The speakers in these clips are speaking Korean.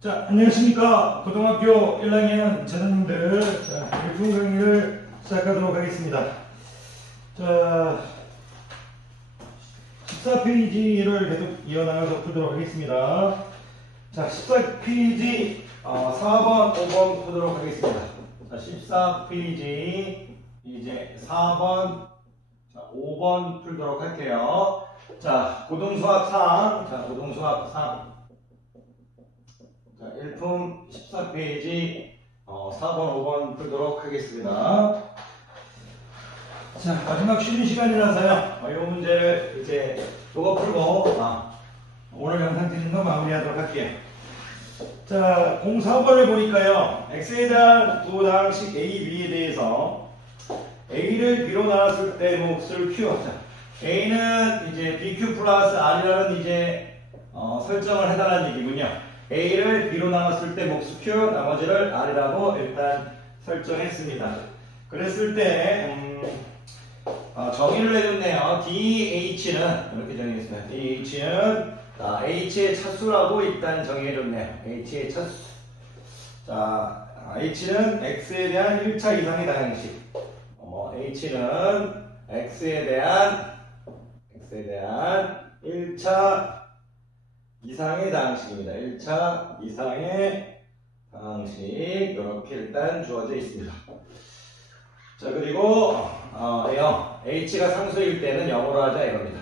자, 안녕하십니까. 고등학교 1학년 전원님들. 자, 1분 강의를 시작하도록 하겠습니다. 자, 14페이지를 계속 이어나가서 풀도록 하겠습니다. 자, 14페이지 4번, 5번 풀도록 하겠습니다. 자, 14페이지 이제 4번, 자, 5번 풀도록 할게요. 자, 고등수학 3. 자, 고등수학 3. 자, 1품 14페이지 4번, 5번 풀도록 하겠습니다. 자, 마지막 쉬는 시간이라서요. 이 문제를 이제 요거 풀고 오늘 영상 찍는 거 마무리하도록 할게요. 자, 04번을 보니까요. x에 대한 두 다항식 a, b에 대해서 a를 b로 나눴을 때 몫을 q. 자, a는 이제 bq 플러스 r이라는 이제 설정을 해달라는 얘기군요. a를 b로 나눴을 때 몫 q, 나머지를 r이라고 일단 설정했습니다. 그랬을 때 정의를 해줬네요. dh는 이렇게 정의했습니다. dh는 h의 차수라고 일단 정의해줬네요. h의 차수. 자, h는 x에 대한 1차 이상의 다항식. h는 x에 대한 1차 이상의 다항식입니다. 1차 이상의 다항식 이렇게 일단 주어져 있습니다. 자, 그리고 h가 상수일 때는 0으로 하자 이겁니다.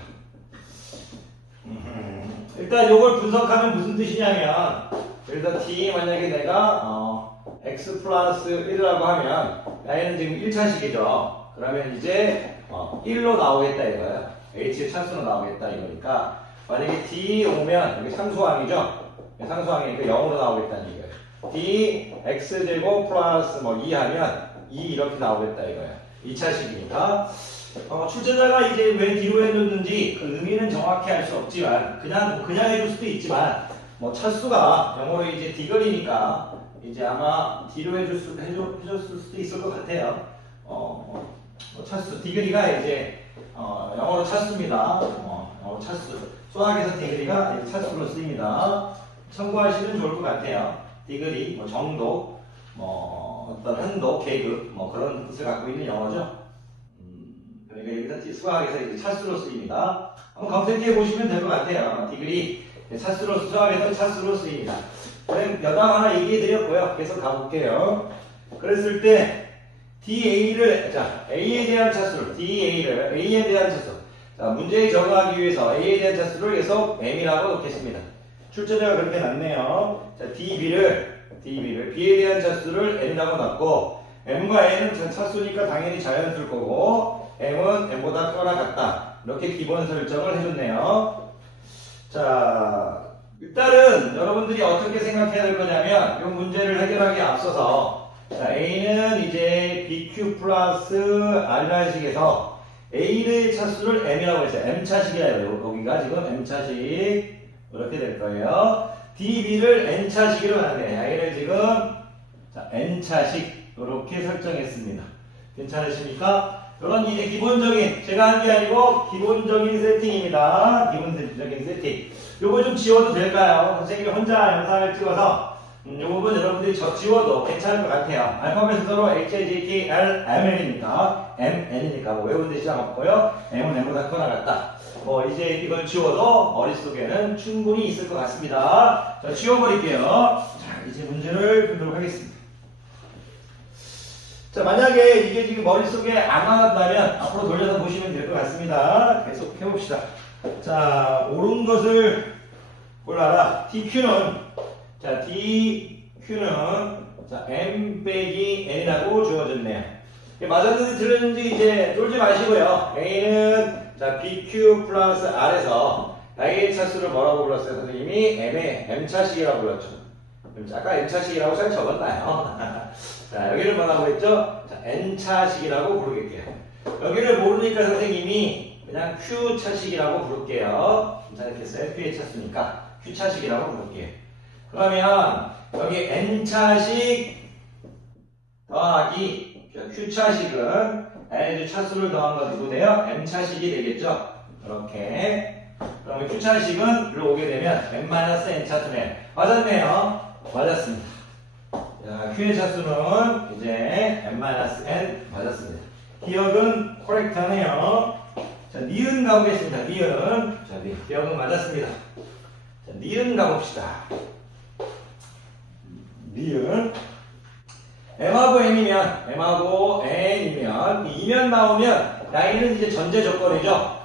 일단 이걸 분석하면 무슨 뜻이냐면, 그래서 t 만약에 내가 x 플러스 1이라고 하면 얘는 지금 1차식이죠. 그러면 이제 1로 나오겠다 이거예요. h의 차수로 나오겠다 이거니까, 만약에 d 오면 여기 상수항이죠. 상수항이니까 0으로 나오겠다는 얘기예요. d x제곱 플러스 2 하면 2 이렇게 나오겠다 이거예요. 2차식이니까 출제자가 이제 왜 D로 해줬는지 그 의미는 정확히 알 수 없지만 그냥 해줄 수도 있지만 차수가 영어로 이제 D글이니까 이제 아마 D로 해줬을 수도 있을 것 같아요. 차수 D글이가 이제 영어로 차수입니다. 영어로 차수. 수학에서 D글이가 차수로 쓰입니다. 참고하시면 좋을 것 같아요. D글이 정도, 어떤 한도, 계급, 그런 뜻을 갖고 있는 영어죠. 그러니까 여기서 수학에서 이제 차수로 쓰입니다. 한번 검색해 보시면 될 것 같아요. D글이 차수로, 수학에서 차수로 쓰입니다. 그럼 여당 하나 얘기해 드렸고요. 계속 가볼게요. 그랬을 때, DA를, 자, A에 대한 차수를, DA를, A에 대한 차수. 자, 문제에 적용하기 위해서 A에 대한 차수를 계속 M이라고 놓겠습니다. 출제자가 그렇게 놨네요. 자, DB를 B에 대한 차수를 N이라고 놨고, M과 N은 차수니까 당연히 자연수일 거고, M은 N보다 크거나 같다. 이렇게 기본 설정을 해줬네요. 자, 일단은 여러분들이 어떻게 생각해야 될 거냐면, 이 문제를 해결하기에 앞서서, 자, A는 이제 BQ 플러스 R이라는 식에서 A의 차수를 M이라고 했어요. M차식이에요. 여기가 지금 M차식. 이렇게 될 거예요. DB를 N차식으로 하네요. A를 지금 자, N차식 이렇게 설정했습니다. 괜찮으십니까? 그런 이제 기본적인, 제가 한 게 아니고 기본적인 세팅입니다. 기본적인 세팅. 요거 좀 지워도 될까요? 선생님이 혼자 영상을 찍어서 요 부분 여러분들이 지워도 괜찮을 것 같아요. 알파벳으로 H, J, K, L, MN이니까 MN이니까 외우는 데 시작 없고요. M은 M보다 크거나 같다. 이제 이걸 지워도 머릿속에는 충분히 있을 것 같습니다. 자, 지워버릴게요. 자, 이제 문제를 풀도록 하겠습니다. 자, 만약에 이게 지금 머릿속에 안 와닿다면 앞으로 돌려서 보시면 될 것 같습니다. 계속 해봅시다. 자, 옳은 것을 골라라. DQ는, 자, DQ는, 자, M 빼기 N이라고 주어졌네요. 맞았는지 틀렸는지 이제 쫄지 마시고요. A는, 자, BQ 플러스 R에서 A의 차수를 뭐라고 불렀어요? 선생님이 M의 M차식이라고 불렀죠. 아까 M차식이라고 잘 적었나요? 자, 여기를 뭐라고 했죠? 자, N차식이라고 부르겠게요. 여기를 모르니까 선생님이 그냥 Q차식이라고 부를게요. 괜찮겠어요? Q의 차수니까 Q차식이라고 부를게요. 그러면 여기 N차식 더하기 Q차식은 N의 차수를 더한 거 누구 돼요? M차식이 되겠죠? 이렇게. 그럼 그럼 Q차식은 일로 오게 되면 n-n 차수네. 맞았네요. 맞았습니다. 자, Q의 차수는 이제 n-n 맞았습니다. 기억은 코렉트하네요. 자, 니은 가보겠습니다. 니은. 자, 기억은 맞았습니다. 자, 니은 가봅시다. 니은. M하고 N이면, 이면 나오면, 야이는 이제 전제 조건이죠.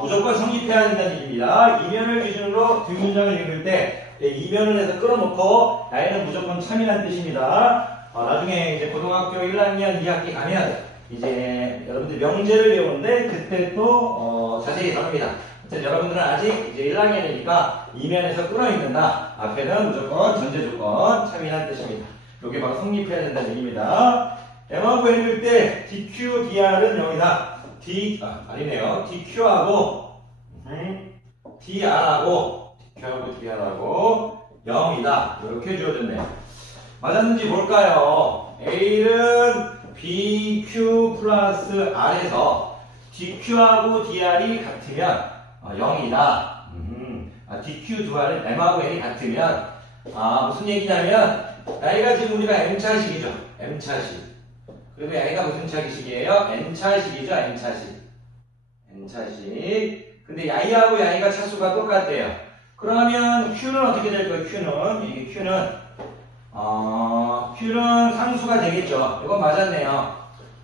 무조건 성립해야 된다는 얘기입니다. 이면을 기준으로 뒷문장을 읽을 때, 이면을 해서 끌어놓고, 야이는 무조건 참이라는 뜻입니다. 나중에 이제 고등학교 1학년 2학기 가면, 이제 여러분들 명제를 배우는데, 그때 또, 자세히 다룹니다. 여러분들은 아직 이제 1학년이니까, 이면에서 끌어있는다. 앞에는 무조건 전제 조건, 참이라는 뜻입니다. 이게 바로 성립해야 된다는 얘기입니다. M하고 N일 때 DQ, DR은 0이다. 아니네요. DQ하고 DR하고 0이다. 이렇게 주어졌네요. 맞았는지 볼까요? A는 BQ 플러스 R에서 DQ하고 DR이 같으면 0이다. DQ 두 R은 M하고 N이 같으면 무슨 얘기냐면 Y가 지금 우리가 M차식이죠. M차식. 그리고 Y가 무슨 차식이에요? N차식이죠. N차식. 근데 Y하고 Y가 차수가 똑같대요. 그러면 Q는 어떻게 될까요? Q는 상수가 되겠죠. 이건 맞았네요.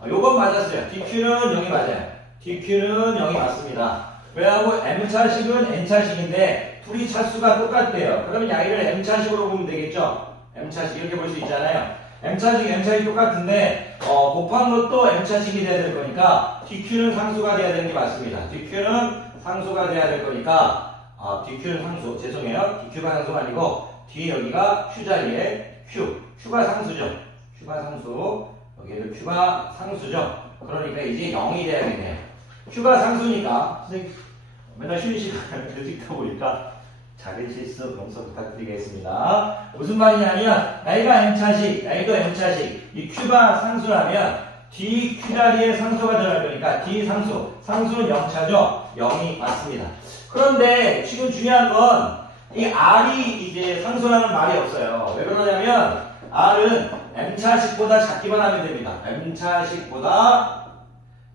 이건 맞았어요. DQ는 0이 맞아요. DQ는 0이 맞습니다. 왜냐하고 M차식은 N차식인데 둘이 차수가 똑같대요. 그러면 Y를 M차식으로 보면 되겠죠. M차식 이렇게 볼 수 있잖아요. M차식 똑같은데 곱한 것도 M차식이 돼야 될 거니까 DQ는 상수가 돼야 되는 게 맞습니다. DQ는 상수가 돼야 될 거니까 DQ는 상수, 죄송해요. DQ가 상수가 아니고 뒤에 여기가 Q 자리에 Q가 상수죠. Q가 상수, 여기를 Q가 상수죠. 그러니까 이제 0이 돼야겠네요. Q가 상수니까 선생님 맨날 쉬는 시간을 읽다 보니까 작은 실수 용서 부탁드리겠습니다. 무슨 말이냐면 Y가 M차식, Y도 M차식, 이 Q가 상수라면 D Q 자리에 상수가 들어갈 거니까 D 상수는 0차죠. 0이 맞습니다. 그런데 지금 중요한 건 이 R이 이제 상수라는 말이 없어요. 왜 그러냐면 R은 M차식보다 작기만 하면 됩니다. M차식보다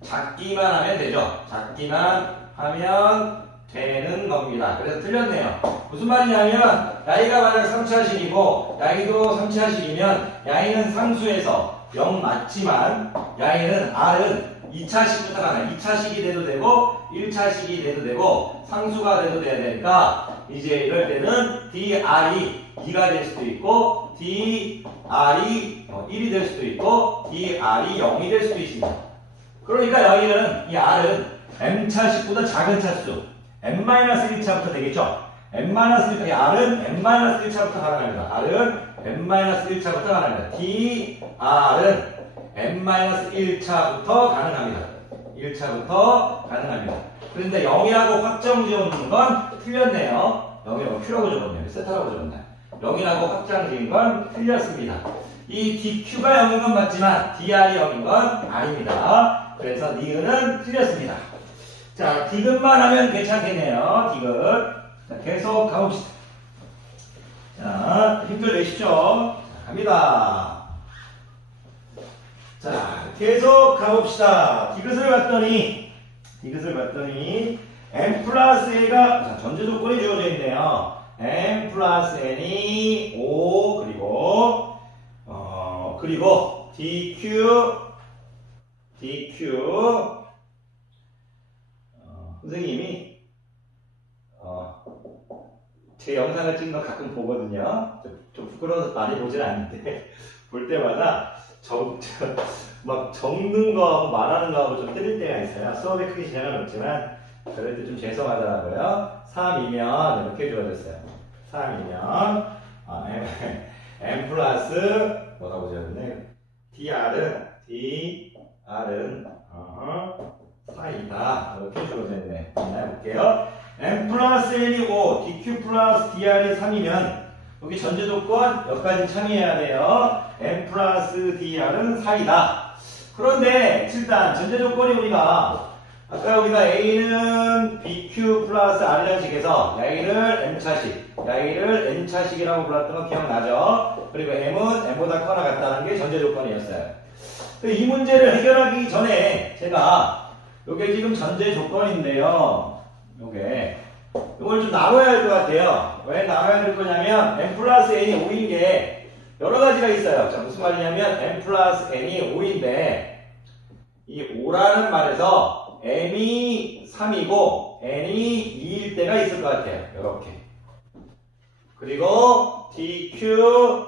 작기만 하면 되죠. 작기만 하면 되는 겁니다. 그래서 틀렸네요. 무슨 말이냐면 Y가 만약 3차식이고 Y도 3차식이면 Y는 상수에서 0 맞지만 R은 2차식부터 가면 2차식이 돼도 되고 1차식이 돼도 되고 상수가 돼도 돼야 되니까 이제 이럴 때는 DR이 2가 될 수도 있고 DR이 1이 될 수도 있고 DR이 0이 될 수도 있습니다. 그러니까 여기는 이 R은 M차식보다 작은 차수 n-1차부터 되겠죠? R은 n-1차부터 가능합니다. R은 n-1차부터 가능합니다. DR은 n-1차부터 가능합니다. 1차부터 가능합니다. 그런데 0이라고 확정 지어놓는 건 틀렸네요. 0이라고 Q라고 적었네요. 세타라고 적었나요? 0이라고 확정 지은 건 틀렸습니다. 이 DQ가 0인 건 맞지만 DR이 0인 건 아닙니다. 그래서 니은은 틀렸습니다. 자, 디귿만 하면 괜찮겠네요. 디귿. 자, 계속 가봅시다. 자, 힘들 내시죠? 자, 갑니다. 자, 계속 가봅시다. 디귿을 봤더니 n 플러스 a가, 자, 전제 조건이 주어져 있네요. n 플러스 n이 5, 그리고 dq, 선생님이 제 영상을 찍는 거 가끔 보거든요. 좀 부끄러워서 많이 보진 않는데 볼 때마다 막 적는 거하고 말하는 거하고 좀 틀릴 때가 있어요. 수업에 크게 지장은 없지만 그럴 때 좀 죄송하더라고요. 3이면 이렇게 주어졌어요. 3이면 n 플러스 뭐라고 지었네. DR은 4이다. 이렇게 주어졌네. 해볼게요. n 플러스 n이 5, dq 플러스 dr이 3이면 여기 전제 조건 여기까지 참여해야 돼요. n 플러스 dr은 4이다. 그런데 일단 전제 조건이 우리가 아까 우리가 A는 BQ 플러스 R이라는 식에서 A를 M차식, A를 N차식이라고 불렀던 거 기억나죠? 그리고 M은 M보다 커나 같다는 게 전제 조건이었어요. 이 문제를 해결하기 전에 제가 요게 지금 전제 조건인데요. 요걸 좀 나눠야 할 것 같아요. 왜 나눠야 될 거냐면 M 플러스 N이 5인 게 여러 가지가 있어요. 자, 무슨 말이냐면 M 플러스 N이 5인데 이 5라는 말에서 M이 3이고 N이 2일 때가 있을 것 같아요. 이렇게. 그리고 DQ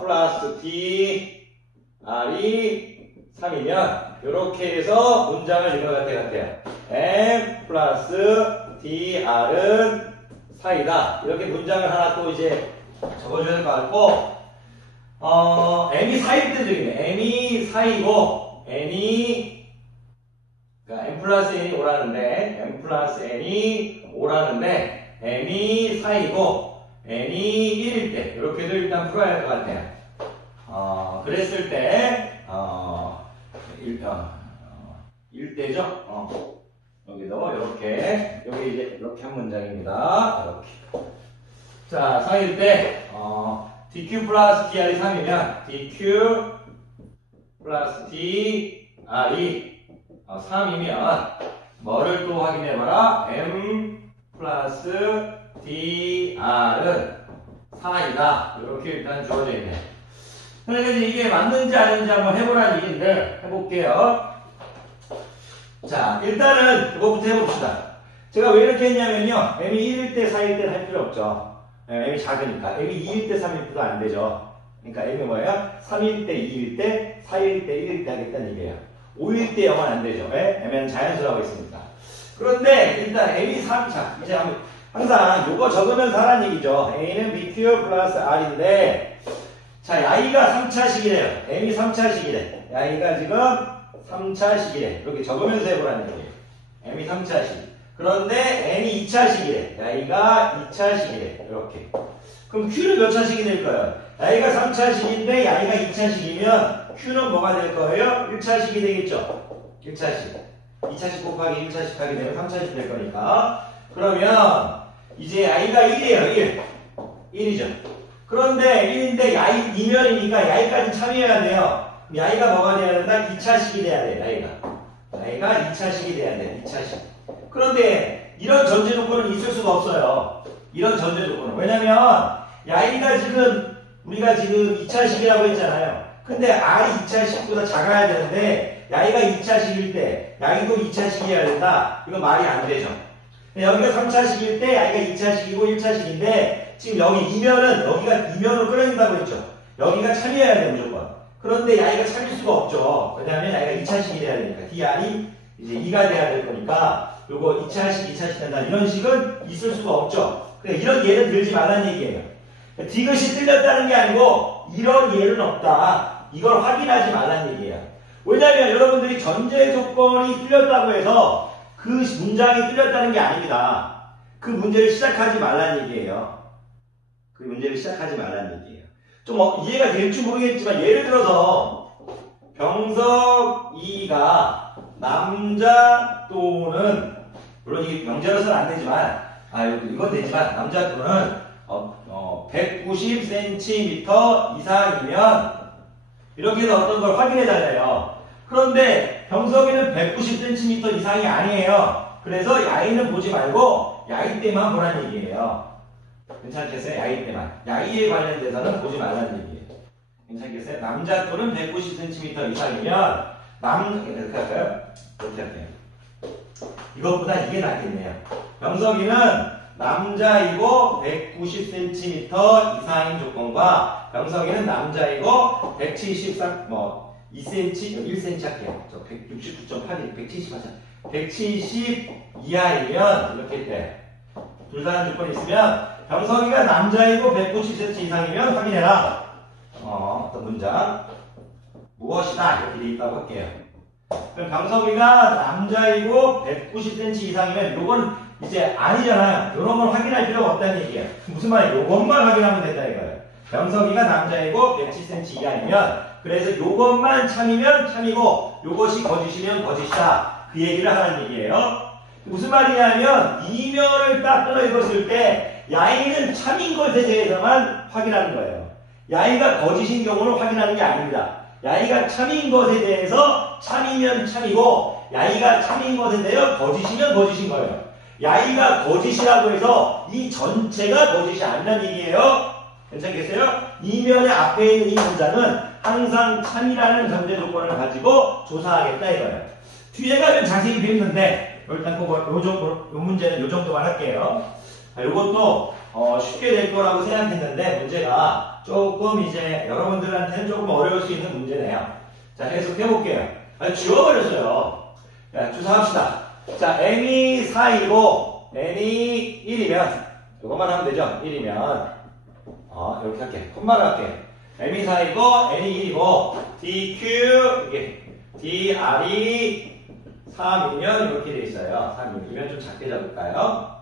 플러스 DR이 3이면 이렇게 해서 문장을 읽을 것 같아요. M 플러스 DR은 4이다. 이렇게 문장을 하나 또 이제 적어줘야 될 것 같고 M이 4일 때 되겠네. M이 4이고 그러니까 M 플러스 N이 5라는데 M 플러스 N이 5라는데 M이 4이고 N이 1일 때 이렇게도 일단 풀어야 할 것 같아요. 그랬을 때 1대죠? 여기도 이렇게 여기 이제 이렇게 한 문장입니다. 이렇게. 자, 4일 때 DQ 플러스 DR이 3이면 DQ 플러스 DR이 3이면 뭐를 또 확인해봐라. M 플러스 DR은 4이다. 이렇게 일단 주어져 있네. 그러니까 이게 맞는지 아닌지 한번 해보라는 얘기인데 해볼게요. 자, 일단은 이거부터 해봅시다. 제가 왜 이렇게 했냐면요. M이 1일 때, 4일 때는 할 필요 없죠. M이 작으니까. M이 2일 때, 3일 때도 안 되죠. 그러니까 M이 뭐예요? 3일 때, 2일 때, 4일 때, 1일 때 하겠다는 얘기예요. 5일 때 0은 안 되죠. 왜? M은 자연수라고 있으니까. 그런데 일단 M이 3차. 이제 항상 요거 적으면서 하라는 얘기죠. A는 BQ 플러스 R인데 자, Y가 3차식이래요. M이 3차식이래. Y가 지금 3차식이래. 이렇게 적으면서 해보라는 얘기예요. M이 3차식. 그런데 N이 2차식이래. Y가 2차식이래. 이렇게. 그럼 Q는 몇 차식이 될 거예요? Y가 3차식인데 Y가 2차식이면 Q는 뭐가 될 거예요? 1차식이 되겠죠? 1차식. 2차식 곱하기 1차식 하게 되면 3차식 될 거니까. 그러면 이제 Y가 1이에요. 1이죠. 그런데 1인데 야이 2면이니까 야이까지 참여해야 돼요. 야이가 뭐가 돼야 된다? 2차식이 돼야 돼. 야이가 2차식이 돼야 돼. 2차식. 그런데 이런 전제 조건은 있을 수가 없어요. 이런 전제 조건은. 왜냐면 야이가 지금 우리가 지금 2차식이라고 했잖아요. 근데 R이 2차식보다 작아야 되는데 야이가 2차식일 때 야이도 2차식이어야 된다. 이거 말이 안 되죠. 여기가 3차식일 때 야이가 2차식이고 1차식인데 지금 여기 2면은 여기가 2면으로 끌어진다고 했죠. 여기가 참여해야 돼 무조건. 그런데 야이가 참일 수가 없죠. 왜냐하면 야이가 2차식이 돼야 되니까 DR이 이제 2가 돼야 될 거니까 요거 2차식, 2차식 된다. 이런 식은 있을 수가 없죠. 그러니까 이런 예는 들지 말라는 얘기예요. 디귿이 틀렸다는 게 아니고 이런 예는 없다. 이걸 확인하지 말라는 얘기예요. 왜냐하면 여러분들이 전제 조건이 틀렸다고 해서 그 문장이 틀렸다는 게 아닙니다. 그 문제를 시작하지 말라는 얘기예요. 그 문제를 시작하지 말라는 얘기예요. 좀 이해가 될지 모르겠지만 예를 들어서 병석 2가 남자 또는 물론 이게 명제로서는 안 되지만 이건 되지만 남자 또는 190cm 이상이면 이렇게 해서 어떤 걸 확인해 달래요. 그런데 병석이는 190cm 이상이 아니에요. 그래서 야이는 보지 말고 야이 때만 보라는 얘기예요. 괜찮겠어요? 야이 때만. 야이에 관련돼서는 보지 말라는 얘기예요. 괜찮겠어요? 남자 또는 190cm 이상이면 이렇게 할까요? 이렇게 할게요. 이것보다 이게 낫겠네요. 병석이는 남자이고 190cm 이상인 조건과 병석이는 남자이고 173, 2cm, 1cm 할게요. 저 169.8이 170 하자. 170 이하이면 이렇게 돼. 둘 다른 조건이 있으면 병석이가 남자이고 190cm 이상이면 확인해라. 어떤 문장 무엇이다 이렇게 돼 있다고 할게요. 그럼 병석이가 남자이고 190cm 이상이면 요건 이제 아니잖아요. 요런 걸 확인할 필요가 없다는 얘기예요. 무슨 말이에요? 요것만 확인하면 된다 이거예요. 병석이가 남자이고 170cm 이하이면 그래서 요것만 참이면 참이고 요것이 거짓이면 거짓이다. 그 얘기를 하는 얘기예요. 무슨 말이냐면 이면을 딱 끊어 읽었을 때 야이는 참인 것에 대해서만 확인하는 거예요. 야이가 거짓인 경우는 확인하는 게 아닙니다. 야이가 참인 것에 대해서 참이면 참이고 야이가 참인 것에 대해 거짓이면 거짓인 거예요. 야이가 거짓이라고 해서 이 전체가 거짓이 아니란 얘기예요. 괜찮겠어요? 이면의 앞에 있는 이 문장은 항상 참이라는 전제 조건을 가지고 조사하겠다 이거예요. 뒤에 가면 자세히 배우는데 일단 요 문제는 요 정도만 할게요. 요것도 쉽게 될 거라고 생각했는데 문제가 조금 이제 여러분들한테는 조금 어려울 수 있는 문제네요. 자, 해석해 볼게요. 지워버렸어요. 자, 주사합시다. 자, m이 4이고 n이 1이면 이것만 하면 되죠. 1이면 이렇게 할게. 콤마를 할게. m이 4이고 n이 1이고 dq 이게 dr이 3이면 이렇게 돼 있어요. 3이면 좀 작게 잡을까요?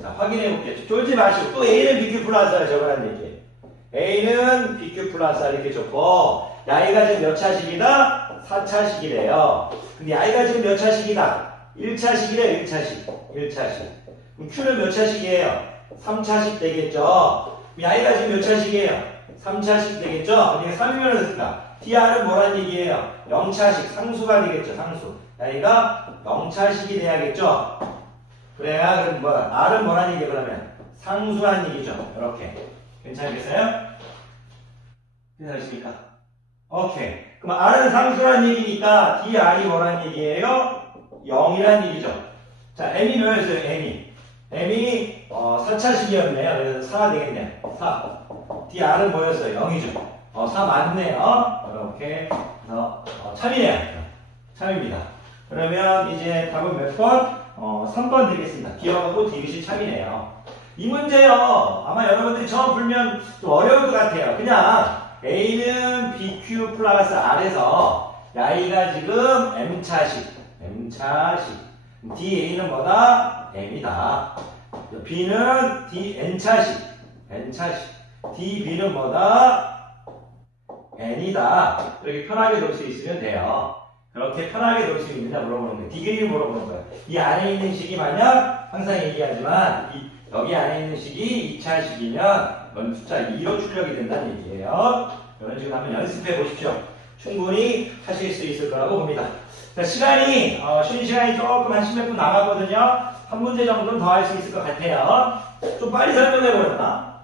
자, 확인해 볼게요. 쫄지 마시고 또 a는 bq 플러스 r 적으라는 얘기. a는 bq 플러스 r 이렇게 적고 야이가 지금 몇 차식이다? 4차식이래요. 근데 야이가 지금 몇 차식이다? 1차식이래. 1차식. 그럼 q는 몇 차식이에요? 3차식 되겠죠. 야이가 지금 몇 차식이에요? 3차식 되겠죠. 그러니까 3이면 어떻습니까? dr은 뭐란 얘기예요? 0차식 상수가 되겠죠. 상수. 야이가 0차식이 돼야겠죠. 그래야 그럼 뭐 r은 뭐란 얘기예요? 그러면 상수란 얘기죠. 이렇게 괜찮겠어요? 괜찮으십니까? 오케이. 그럼 r은 상수란 얘기니까 dr이 뭐란 얘기예요? 0이란 얘기죠. 자, m이 뭐였어요? m이 4차식이었네요. 그래서 4 되겠네요. 4. dr은 뭐였어요? 0이죠. 4 맞네요. 이렇게 그래서 참이네요. 참입니다. 그러면 이제 답은 몇 번? 3번 되겠습니다. 기억하고 디귿이 참이네요. 이 문제요. 아마 여러분들이 처음 풀면 좀 어려울 것 같아요. 그냥 A는 BQ 플러스 R에서 야이가 지금 M차식. DA는 뭐다? M이다. B는 N차식. DB는 뭐다? N이다. 이렇게 편하게 놓을 수 있으면 돼요. 그렇게 편하게 놓을 수 있느냐 물어보는 거예요. 디그리를 물어보는 거예요. 이 안에 있는 식이 만약 항상 얘기하지만 여기 안에 있는 식이 2차식이면 이건 숫자 2로 출력이 된다는 얘기예요. 이런 식으로 한번 연습해 보십시오. 충분히 하실 수 있을 거라고 봅니다. 자, 시간이 쉬는 시간이 조금 한 10몇 분 남았거든요. 한 문제 정도는 더 할 수 있을 것 같아요. 좀 빨리 설명해 보려나?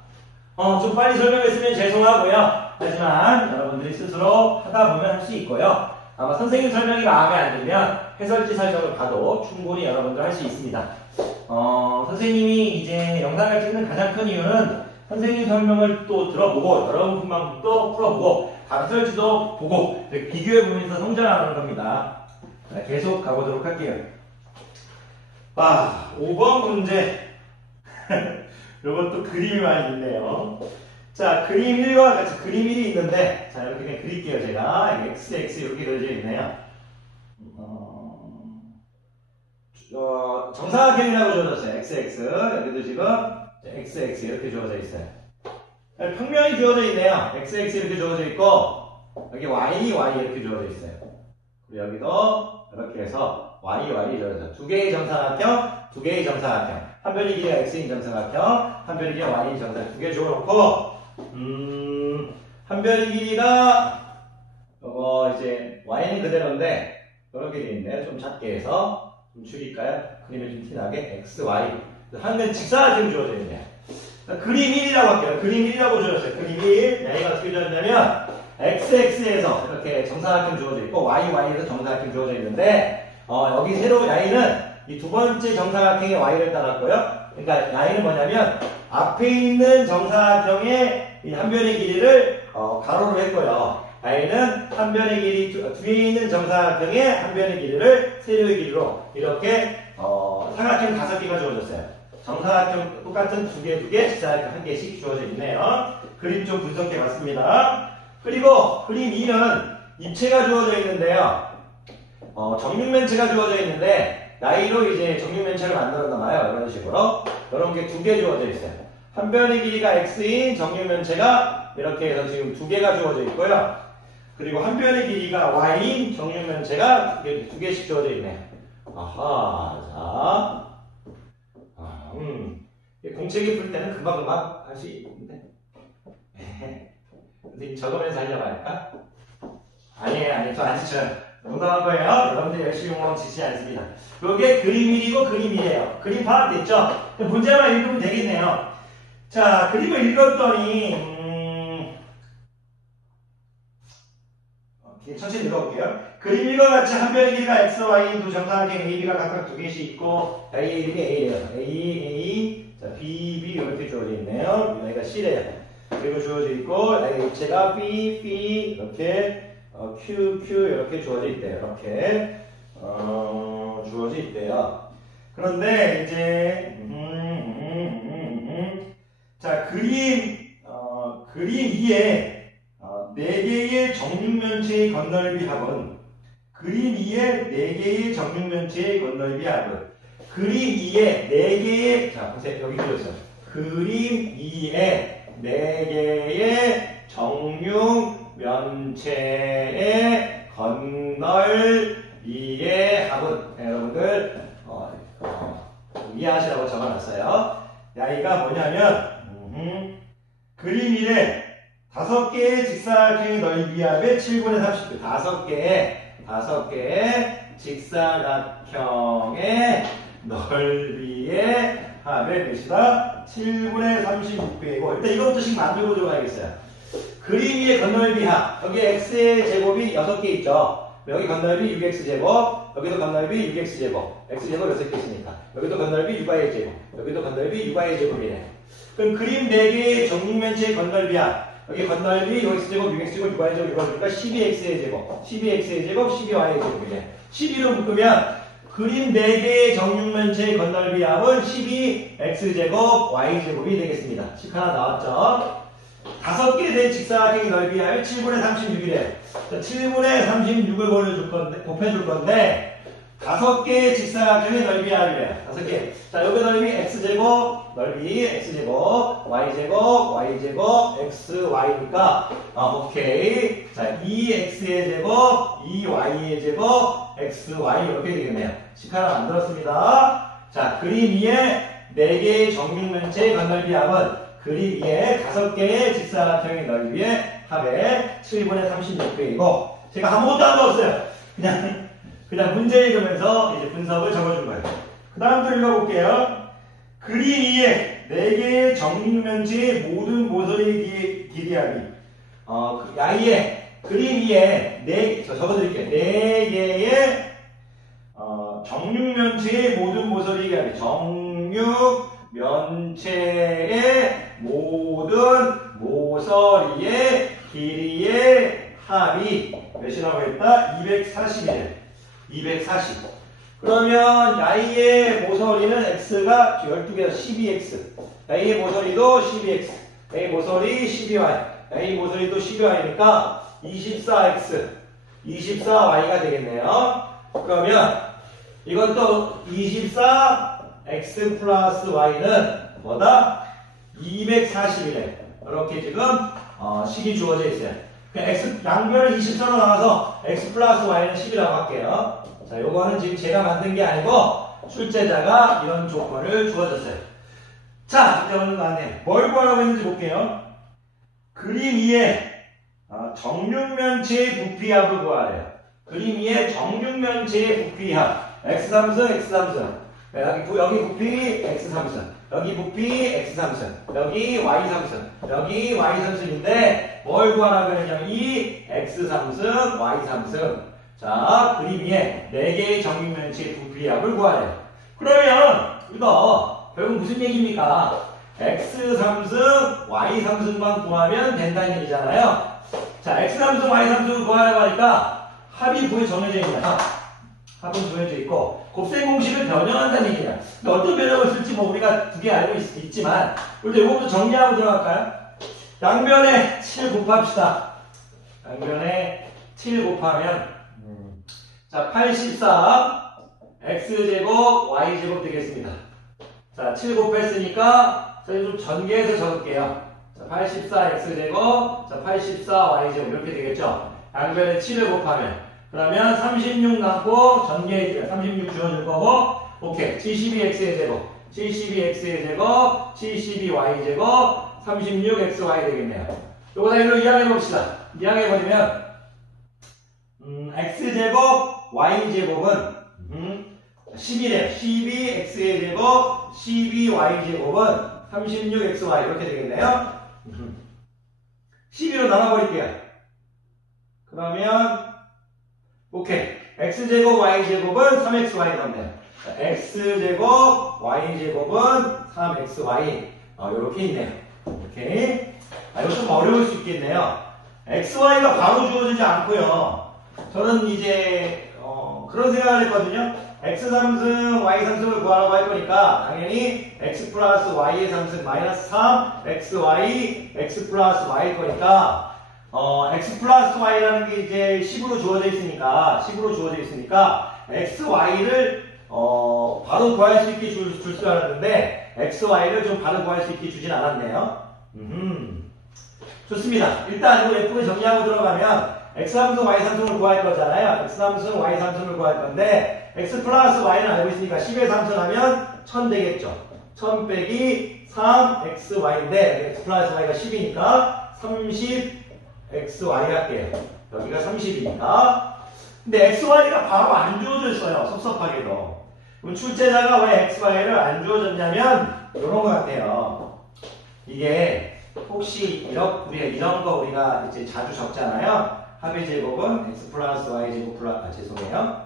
좀 빨리 설명했으면 죄송하고요. 하지만 여러분들이 스스로 하다 보면 할 수 있고요. 아마 선생님 설명이 마음에 안 들면 해설지 설명을 봐도 충분히 여러분들 할 수 있습니다. 선생님이 이제 영상을 찍는 가장 큰 이유는 선생님 설명을 또 들어보고 여러분만 또 풀어보고 해설지도 보고 비교해보면서 성장하는 겁니다. 자, 계속 가보도록 할게요. 5번 문제. 이것도 그림이 많이 있네요. 자, 그림 1과 같이 그림 1이 있는데, 자, 이렇게 그냥 그릴게요, 제가. x 이렇게 그려져 있네요. 정사각형이라고 주어졌어요. XX. 여기도 지금 XX 이렇게 주어져 있어요. 평면이 주어져 있네요. XX 이렇게 주어져 있고, 여기 Y 이렇게 주어져 있어요. 그리고 여기도 이렇게 해서 Y 주어져 있어요. 두 개의 정사각형. 한 변의 길이가 X인 정사각형, 한 변의 길이가 Y인 정사각형. 두 개 주어놓고, 한 변의 길이가, 이제, Y는 그대로인데, 이렇게 되어 있네요. 좀 작게 해서, 좀 줄일까요? 그림을 좀 티나게. X, Y. 한 변 직사각형이 주어져 있네요. 그림 1이라고 할게요. 그림 1이라고 주어졌어요. 그림 1. 얘가 어떻게 주어졌냐면, XX에서 이렇게 정사각형 주어져 있고, Y에서 정사각형 주어져 있는데, 여기 새로 Y는 이 두 번째 정사각형의 Y를 따랐고요. 그러니까 Y는 뭐냐면, 앞에 있는 정사각형의 이 한 변의 길이를 가로로 했고요. Y는 한 변의 길이 뒤에 있는 정사각형의 한 변의 길이를 세로의 길이로 이렇게 삼각형 5개가 주어졌어요. 정사각형 똑같은 두 개, 직사각형 1개씩 주어져 있네요. 그림 좀 분석해 봤습니다. 그리고 그림 2는 입체가 주어져 있는데요. 정육면체가 주어져 있는데 나이로 이제 정육면체를 만들어 놔요. 이런 식으로. 이런 게 두 개 주어져 있어요. 한 변의 길이가 X인 정육면체가 이렇게 해서 지금 두 개가 주어져 있고요. 그리고 한 변의 길이가 y인 정육면체가 이렇게 두 개씩 주어져 있네요. 아하, 자, 공책이 풀 때는 금방금방 할 수 있는데. 선생님 적으면서 하려고 할까? 아니에요, 저 안 지쳐요. 농담한 거예요. 여러분들 열심히 공부하면 지치지 않습니다. 이게 그림 1이고 그림 2예요. 그림 파악됐죠? 문제만 읽으면 되겠네요. 자, 그림을 읽었더니, 천천히 읽어볼게요. 그림 1과 같이 한 변의 길이가 x, y 두 정사각형 A, B가 각각 두 개씩 있고, A의 이름이 A래요. A, A, 자, B, B 이렇게 주어져 있네요. 여기가 C래요. 그리고 주어져 있고, A의 입체가 B, B 이렇게, Q, Q 이렇게 주어져 있대요. 이렇게, 주어져 있대요. 그런데 이제, 자, 그림 2에 4개의 정육면체의 건널비 합은 그림 2의 4개의 정육면체의 건널비 합은 그림 2의 4개의 자 보세요 여기 그렸어요. 그림 2의 4개의 정육면체의 건널비의 합은 여러분들 이해하시라고 적어놨어요. 야이가 뭐냐면 그림 1에 5개의 직사각형의 넓이 합의 7분의 30도. 5개의 직사각형의 넓이의 합의 몇이다? 7분의 36배이고 일단 이것부터씩 만들고 들어가야겠어요. 그림 위의 건넓이 합. 여기 x의 제곱이 6개 있죠. 여기 건넓이 6x제곱, 여기도 건넓이 6x제곱. x제곱 6개 있으니까. 여기도 건넓이 6y의 제곱, 여기도 건넓이 6y의 제곱이네. 그럼 그림 4개의 정육면체의 건넓이 합. 여기 건넓이 x제곱, 6x제곱, 6y제곱, 6y니까 12x의 제곱, 12x의 제곱, 12y의 제곱이네. 12로 묶으면 그림 4개의 정육면체의 건넓이 합은 12x제곱, y제곱이 되겠습니다. 식 하나 나왔죠? 5개 된 직사각형의 넓이 합이 7분의 36이래. 7분의 36을 곱해줄 건데 5개의 직사각형의 넓이 합이래. 5개. 자, 여기 넓이 x제곱, 넓이 x제곱, y제곱, y제곱, xy니까 오케이. 자, 2x의 제곱, 2y의 제곱, xy 이렇게 되겠네요. 식 하나 만들었습니다. 자, 그림 2에 4개의 정육면체의 건넓이 합은 그림 2에 5개의 직사각형의 넓이의 합의 7분의 36배이고 제가 아무것도 안 넣었어요. 그냥 문제 읽으면서 이제 분석을 적어준 거예요. 그 다음도 읽어볼게요. 그림 2에 4개의 정육면체의 모든 모서리 길이합이 야이에 그림 2에 적어드릴게요. 4개의 정육면체의 모든 모서리 길이합이 정육면체의 모든 모서리의 길이의 합이 몇이라고 했다? 240이래. 240. 그러면 야이의 모서리는 x가 12개에서 12x. 야이의 모서리도 12x. 야이 모서리 12y. 야이 모서리도 12y니까 24x. 24y가 되겠네요. 그러면 이것도 24x 플러스 y는 뭐다? 240이래. 이렇게 지금 식이 주어져 있어요. x 양변을 24로 나눠서 x 플러스 y는 10이라고 할게요. 자, 요거는 지금 제가 만든 게 아니고 출제자가 이런 조건을 주어줬어요. 자, 이제 오늘 나왔네. 뭘 구하라고 했는지 볼게요. 그림 2에 정육면체의 부피합을 구하래요. 그림 2에 정육면체의 부피합. x삼승, x삼승. 여기 부피 x삼승. 여기 부피 x삼승, 여기 y삼승, 여기 y삼승인데 뭘 구하라고 했냐면 이 x삼승, y삼승. 자, 그림 위에 4개의 정육면체의 부피합을 구하래요. 그러면 이거 결국 무슨 얘기입니까? x삼승, y삼승만 구하면 된다는 얘기잖아요. 자, x삼승, y삼승을 구하라고 하니까 합이 구에 정해져 있는 합은 구해져 있고 곱셈 공식을 변형한다는 얘기야. 어떤 변형을 쓸지 뭐 우리가 두 개 알고 있지만 우리 이것부터 정리하고 들어갈까요? 양변에 7 곱합시다. 양변에 7 곱하면 자 84 x제곱 y제곱 되겠습니다. 자 7 곱했으니까 저희 좀 전개해서 적을게요. 자 84 x제곱 자 84 y제곱 이렇게 되겠죠. 양변에 7을 곱하면. 그러면 36 남고 전개해줘요. 36 주어줄 거고, 오케이. 72x의 제곱, 72x의 제곱, 72y제곱, 36xy 되겠네요. 요거 다 일로 이항해봅시다. 이항해버리면, x제곱, y제곱은, 10이래요. 12x의 제곱, 12y제곱은 36xy 이렇게 되겠네요. 12로 나눠버릴게요. 그러면 오케이. x제곱 y제곱은 3xy 나오네요. x제곱 y제곱은 3xy 이렇게 있네요. 오케이. 이거 좀 어려울 수 있겠네요. xy가 바로 주어지지 않고요. 저는 이제 그런 생각을 했거든요. x 삼승, y 삼승을 구하라고 할 거니까 당연히 x 플러스 y의 삼승 마이너스 3, xy, x 플러스 y일 거니까 x 플러스 y라는 게 이제 10으로 주어져 있으니까 x, y를 바로 구할 수 있게 줄 줄 알았는데 x, y를 좀 바로 구할 수 있게 주진 않았네요. 좋습니다. 일단 이거 예쁘게 정리하고 들어가면 x 함수, y 함수를 구할 거잖아요. x 함수, y 함수를 구할 건데 x 플러스 y는 알고 있으니까 10에 3승하면 1000 되겠죠. 1000 빼기 3xy인데 x 플러스 y가 10이니까 30xy 할게요. 여기가 30이니까. 근데 xy가 바로 안 주어져 있어요. 섭섭하게도. 그럼 출제자가 왜 xy를 안 주어졌냐면 이런 것 같아요. 이게 혹시 우리가 이런 거 우리가 이제 자주 적잖아요. 합의 제곱은 x 플러스 y 제곱 플러스 죄송해요.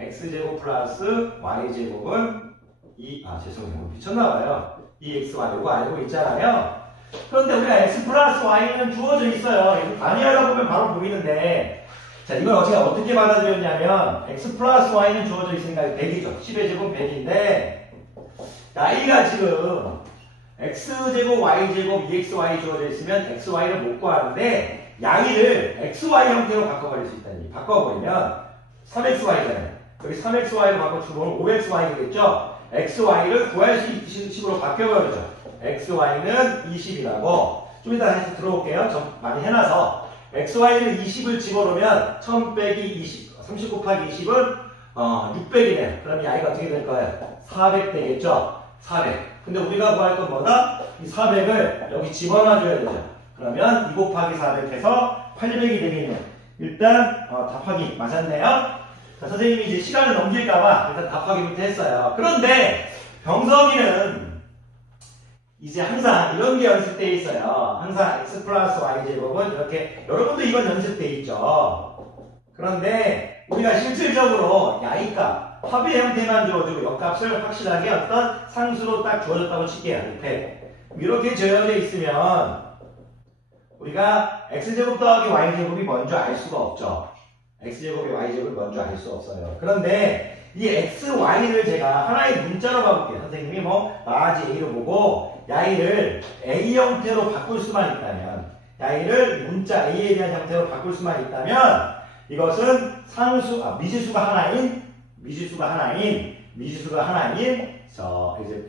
x제곱 플러스 y제곱은 죄송해요. 미쳤나봐요. 2xy 이거 알고 있잖아요. 그런데 우리가 x 플러스 y는 주어져 있어요. 이거 관여하다 보면 바로 보이는데 자 이걸 어떻게 받아들였냐면 x 플러스 y는 주어져 있으니까 100이죠. 10의 제곱 100인데 y가 지금 x제곱 y제곱 2xy 주어져 있으면 xy를 못 구하는데 양의를 xy 형태로 바꿔버릴 수 있다는 얘기. 바꿔버리면 3xy잖아요. 여기 3xy로 바꿔주면 5xy겠죠? xy를 구할 수 있는 식으로 바뀌어버리죠. xy는 20이라고. 좀 이따 다시 들어올게요. 좀 많이 해놔서. xy는 20을 집어넣으면 1000 빼기 20, 30 곱하기 20은 600이네요. 그럼 이 i가 어떻게 될 거예요? 400 되겠죠? 400. 근데 우리가 구할 건 뭐다? 이 400을 여기 집어넣어줘야 되죠. 그러면 2 곱하기 400 해서 800이 되겠네요. 일단 답하기 맞았네요. 자, 선생님이 이제 시간을 넘길까봐 일단 답하기부터 했어요. 그런데 병석이는 이제 항상 이런 게 연습되어 있어요. 항상 x 플러스 y 제곱은 이렇게 여러분도 이건 연습되어 있죠. 그런데 우리가 실질적으로 야이값 합의 형태만 주어주고 역값을 확실하게 어떤 상수로 딱 주어졌다고 칠게요. 이렇게 지어져 있으면 우리가 x제곱 더하기 y제곱이 뭔지 알 수가 없죠. x제곱이 y제곱이 뭔지 알 수 없어요. 그런데 이 x, y를 제가 하나의 문자로 가볼게요. 선생님이 라지 a로 보고 야이를 a 형태로 바꿀 수만 있다면 야이를 문자 a에 대한 형태로 바꿀 수만 있다면 이것은 미지수가 하나인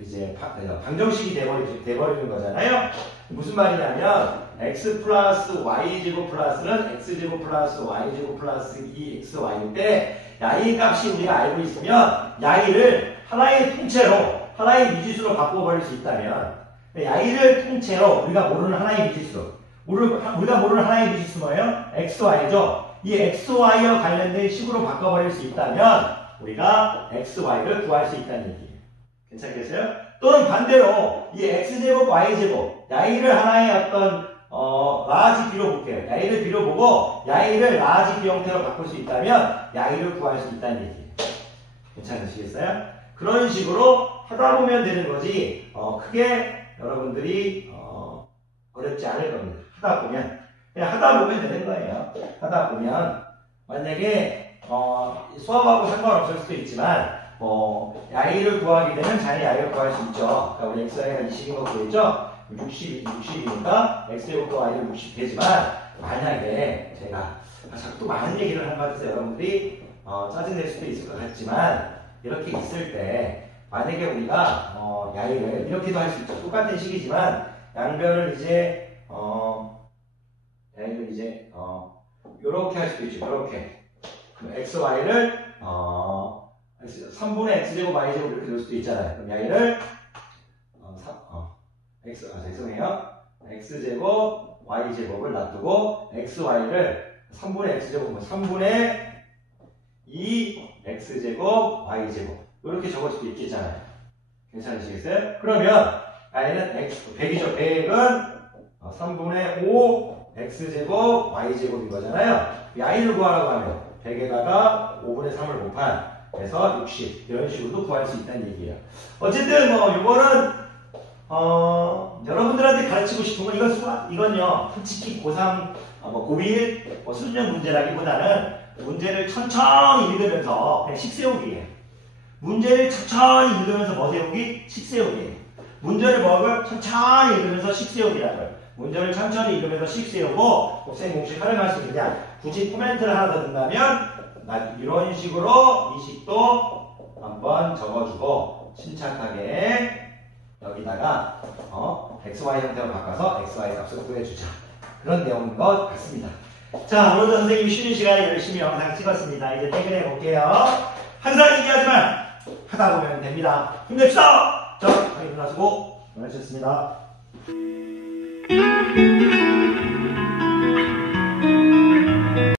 이제 방정식이 돼버리는 거잖아요. 무슨 말이냐면 x 플러스 y제곱 플러스는 x제곱 플러스 y제곱 플러스 2xy인데 야이 값이 우리가 알고 있으면 야이를 하나의 통째로 하나의 미지수로 바꿔버릴 수 있다면 야이를 통째로 우리가 모르는 하나의 미지수 우리가 모르는 하나의 미지수 뭐예요? xy죠. 이 xy와 관련된 식으로 바꿔버릴 수 있다면 우리가 xy를 구할 수 있다는 얘기예요. 괜찮겠어요? 또는 반대로 이 x제곱 y제곱 야이를 하나의 어떤 라지 b로 볼게요. 야이를 b로 보고 야이를 라지 b 형태로 바꿀 수 있다면 야이를 구할 수 있다는 얘기예요. 괜찮으시겠어요? 그런 식으로 하다 보면 되는 거지 크게 여러분들이 어렵지 않을 겁니다. 하다 보면 그냥 하다 보면 되는 거예요. 하다 보면 만약에 수업하고 상관없을 수도 있지만 야이를 구하게 되면 자연히 야이를 구할 수 있죠. 그러니까 우리 xy가 20인 거 보이죠? 60이니까 x제곱과 y는 60 되지만 만약에 제가 자꾸 많은 얘기를 한 것 같아서 여러분들이 짜증낼 수도 있을 것 같지만 이렇게 있을 때 만약에 우리가 야이를 이렇게도 할 수 있죠. 똑같은 식이지만 양변을 이제 야이를 이제 요렇게 할 수도 있죠. 요렇게. 그럼 xy를 3분의 x제곱 y제곱 이렇게 넣을 수도 있잖아요. 그럼 y를 죄송해요. x제곱 y제곱을 놔두고 xy를 3분의 x제곱은 3분의 2 x제곱 y제곱 이렇게 적을 수도 있겠잖아요. 괜찮으시겠어요? 그러면 y는 100이죠. 100은 3분의 5 x제곱 y제곱인 거잖아요. 이 y를 구하라고 하면 100에다가 5분의 3을 곱한 그래서 60 이런 식으로도 구할 수 있다는 얘기예요. 어쨌든 뭐 이거는 여러분들한테 가르치고 싶은 건 이건요 솔직히 고3 고1 수준형 문제라기보다는 문제를 천천히 읽으면서 그냥 식 세우기예요. 문제를 천천히 읽으면서 뭐 세우기? 식 세우기예요. 문제를 천천히 읽으면서 식 세우기라고요. 문제를 천천히 읽으면서 식 세우고 곱셈 공식 활용할 수 있느냐. 굳이 코멘트를 하나 더 든다면 이런 식으로 이 식도 한번 적어주고 침착하게 여기다가 XY 형태로 바꿔서 XY 값을 구해주자. 그런 내용인 것 같습니다. 자, 오늘도 선생님이 쉬는 시간에 열심히 영상 찍었습니다. 이제 퇴근해 볼게요. 항상 얘기하지만 하다 보면 됩니다. 힘냅시다! 자, 강의 끝나시고 수고하셨습니다.